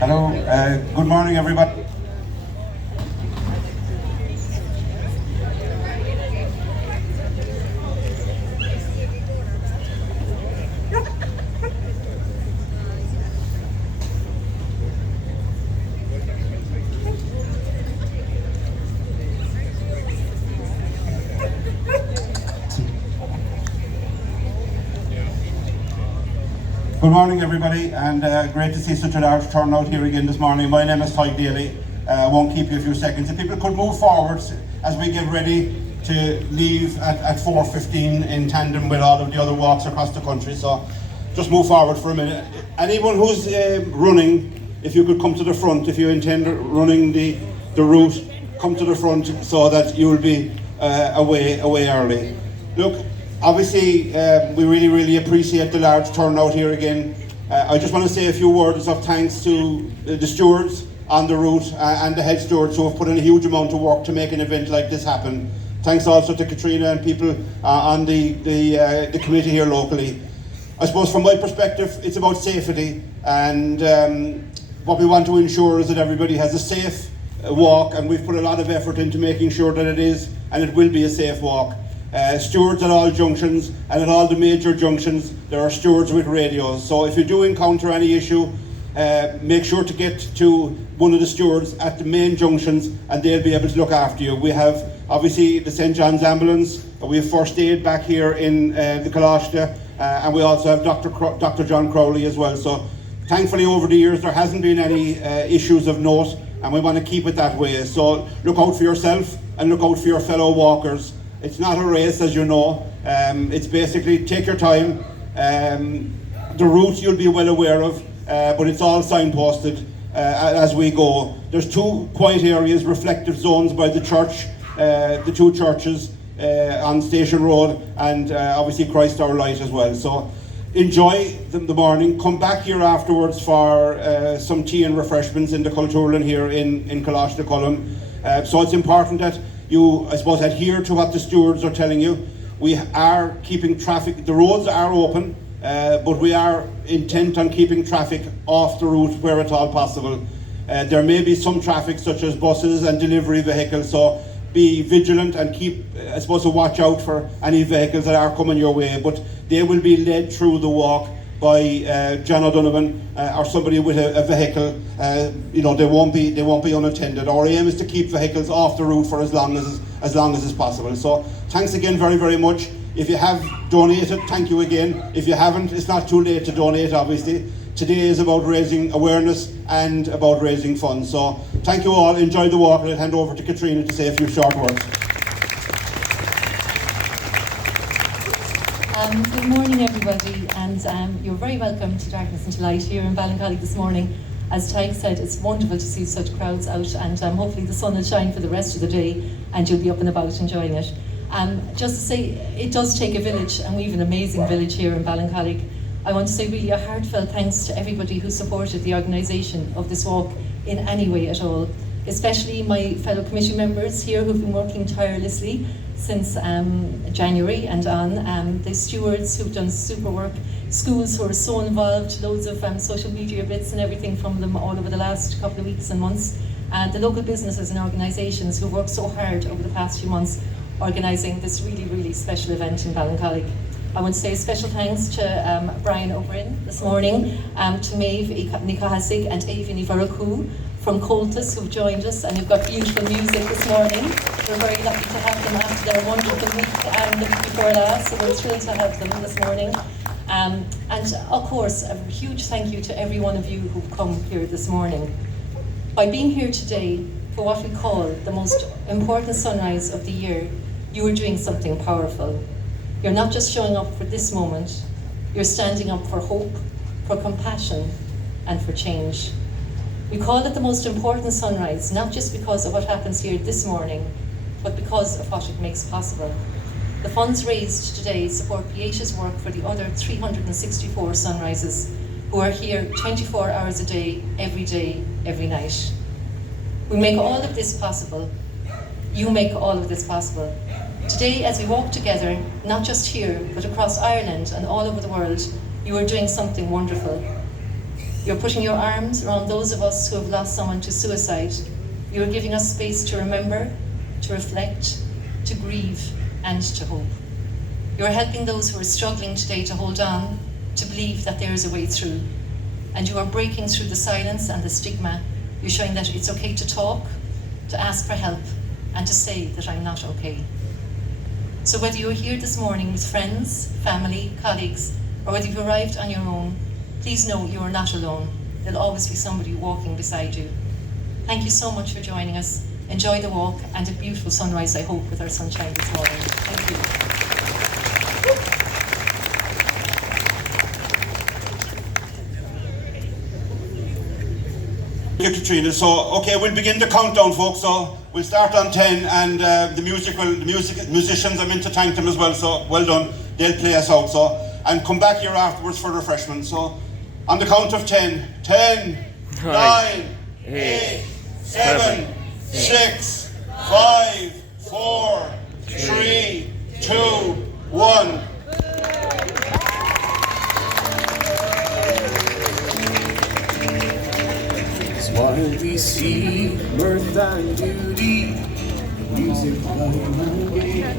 Hello, good morning everybody. Good morning everybody, and great to see such a large turnout here again this morning. My name is Ty Daly. I won't keep you a few seconds. If people could move forward as we get ready to leave at 4:15 in tandem with all of the other walks across the country. So just move forward for a minute. Anyone who's running, if you could come to the front, if you intend running the route, come to the front so that you will be away early. Look, obviously, we really appreciate the large turnout here again. I just want to say a few words of thanks to the stewards on the route and the head stewards who have put in a huge amount of work to make an event like this happen. Thanks also to Katrina and people on the committee here locally. I suppose from my perspective, it's about safety, and what we want to ensure is that everybody has a safe walk, and we've put a lot of effort into making sure that it is and it will be a safe walk. Stewards at all junctions, and at all the major junctions there are stewards with radios, so if you do encounter any issue, make sure to get to one of the stewards at the main junctions and they'll be able to look after you. We have obviously the St. John's ambulance, we have first aid back here in the Coláiste, and we also have Dr. John Crowley as well. So thankfully over the years there hasn't been any issues of note, and we want to keep it that way. So look out for yourself and look out for your fellow walkers. It's not a race, as you know. It's basically take your time. The route you'll be well aware of, but it's all signposted as we go. There's two quiet areas, reflective zones by the church, the two churches on Station Road, and obviously Christ Our Light as well. So enjoy the morning. Come back here afterwards for some tea and refreshments in the Cultural here in Coláiste Choilm. So it's important that you, I suppose, adhere to what the stewards are telling you. We are keeping traffic, the roads are open, but we are intent on keeping traffic off the route where at all possible. There may be some traffic such as buses and delivery vehicles, so be vigilant and keep, I suppose, a watch out for any vehicles that are coming your way, but they will be led through the walk by John O'Donovan or somebody with a vehicle. You know, they won't be unattended. Our aim is to keep vehicles off the route for as long as is possible. So thanks again very much. If you have donated, thank you again. If you haven't, it's not too late to donate, obviously. Today is about raising awareness and about raising funds. So thank you all, enjoy the walk, and I'll hand over to Katrina to say a few short words. Good morning everybody, and you're very welcome to Darkness into Light here in Ballincollig this morning. As Tyke said, it's wonderful to see such crowds out, and hopefully the sun will shine for the rest of the day and you'll be up and about enjoying it. Just to say, it does take a village, and we have an amazing village here in Ballincollig. I want to say really a heartfelt thanks to everybody who supported the organisation of this walk in any way at all, especially my fellow committee members here who've been working tirelessly since January and on, the stewards who've done super work, schools who are so involved, loads of social media bits and everything from them all over the last couple of weeks and months, and the local businesses and organisations who worked so hard over the past few months organising this really special event in Ballincollig. I want to say a special thanks to Brian O'Brien this morning, to Maeve Nikahasig and Avini Varaku from Comhaltas who've joined us, and who've got beautiful music this morning. We're very lucky to have them after their wonderful week before last, so we're thrilled to have them this morning. And of course, a huge thank you to every one of you who've come here this morning. By being here today for what we call the most important sunrise of the year, you are doing something powerful. You're not just showing up for this moment, you're standing up for hope, for compassion, and for change. We call it the most important sunrise, not just because of what happens here this morning, but because of what it makes possible. The funds raised today support Pieta's work for the other 364 sunrises who are here 24 hours a day, every night. We make all of this possible. You make all of this possible. Today, as we walk together, not just here, but across Ireland and all over the world, you are doing something wonderful. You're putting your arms around those of us who have lost someone to suicide. You're giving us space to remember, to reflect, to grieve, and to hope. You're helping those who are struggling today to hold on, to believe that there is a way through. And you are breaking through the silence and the stigma. You're showing that it's okay to talk, to ask for help, and to say that I'm not okay. So whether you're here this morning with friends, family, colleagues, or whether you've arrived on your own, please know you are not alone. There'll always be somebody walking beside you. Thank you so much for joining us. Enjoy the walk and a beautiful sunrise, I hope, with our sunshine this morning. Thank you. Thank you, Katrina. So, okay, we'll begin the countdown, folks. So we'll start on 10, and the musicians, I meant to thank them as well. So well done. They'll play us out. So, and come back here afterwards for refreshment. So, on the count of 10, 10, 9, 8, 7, 6, 5, 4, 3, 2, 1. While we see mirth and beauty, music playing again.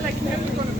Like never gonna